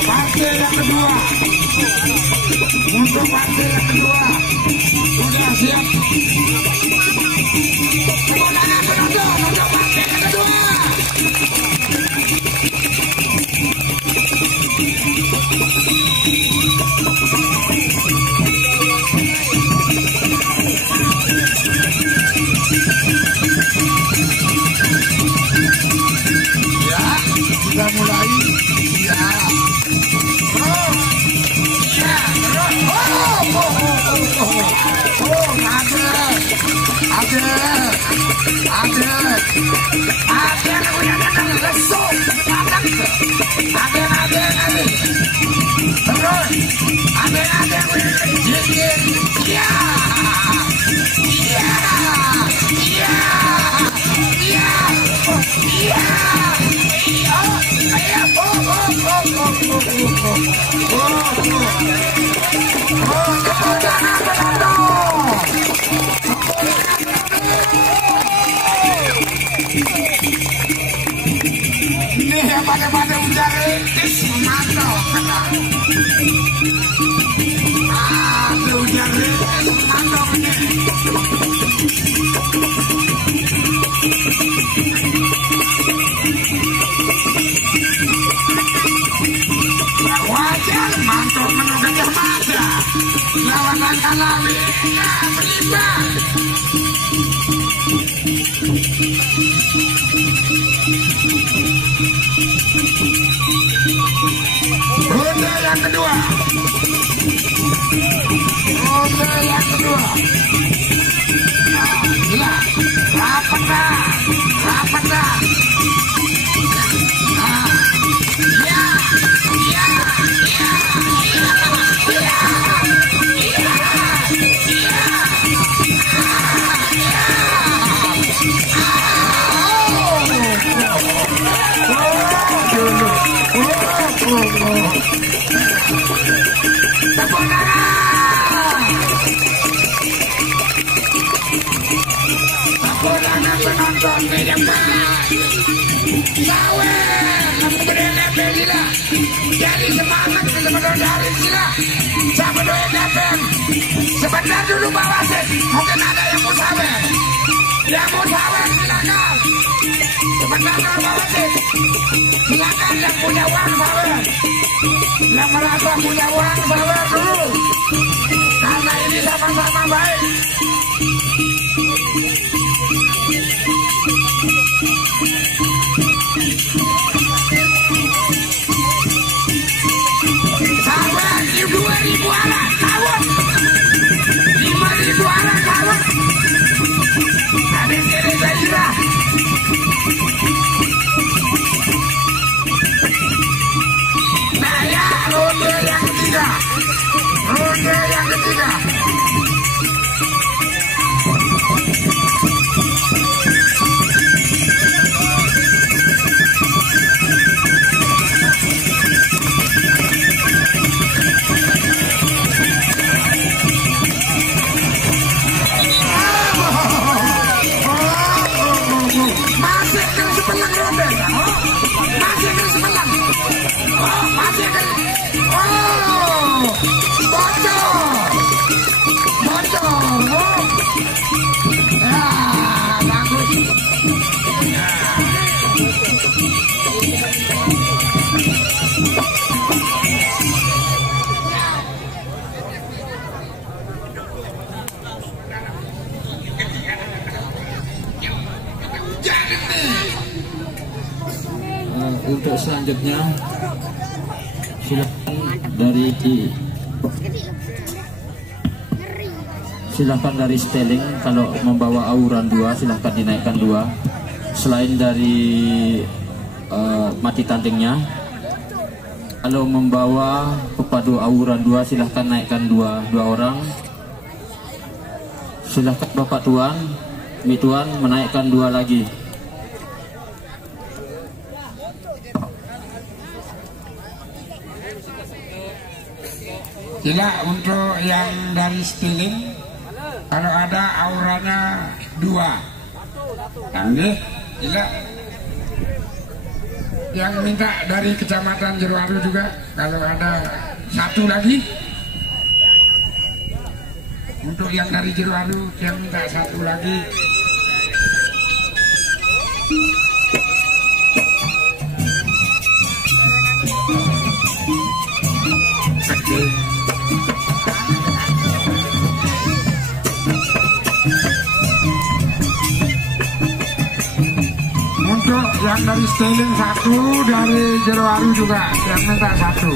Fase yang kedua, untuk fase yang kedua sudah siap. Kemenangan penonton untuk fase yang kedua. Ya, sudah mulai. Ya. Ini yang pada hujan rintis memantau kata. Hujan rintis memantau ini. Wajar mantau menu Gajah Mada. Lawan langkah lawinya berimbang. Ronde yang kedua. Ronde yang kedua. Ya, rapat dah. Rapat dah. Ya, ya, ya, ya, penonton di depan Sawer kemudian FM sila jadi semangat teman-teman dari sila sama doain FM sebentar dulu Pak Wasit mungkin ada yang mau sawer silakan sebentar dulu Pak Wasit silakan yang punya uang sawer yang merasa punya uang sawer dulu karena ini sama-sama baik. Sahabat, 2.000 anak kawat, 5.000 anak kawat. Habis ini Zaira. Nah ya, ronde yang ketiga. Ronde yang ketiga. Untuk selanjutnya silakan dari Stelling kalau membawa auran 2 silahkan dinaikkan 2 selain dari mati tandingnya. Kalau membawa pepadu auran 2 silahkan naikkan 2 orang. Silahkan Bapak Tuan, Mi Tuan menaikkan 2 lagi. Sila untuk yang dari Stiling, kalau ada auranya 2. Nanti sila yang minta dari Kecamatan Jerowaru juga, kalau ada 1 lagi. Untuk yang dari Jerowaru yang minta 1 lagi. Untuk yang dari Stiling 1, dari Jerowaru juga yang minta 1.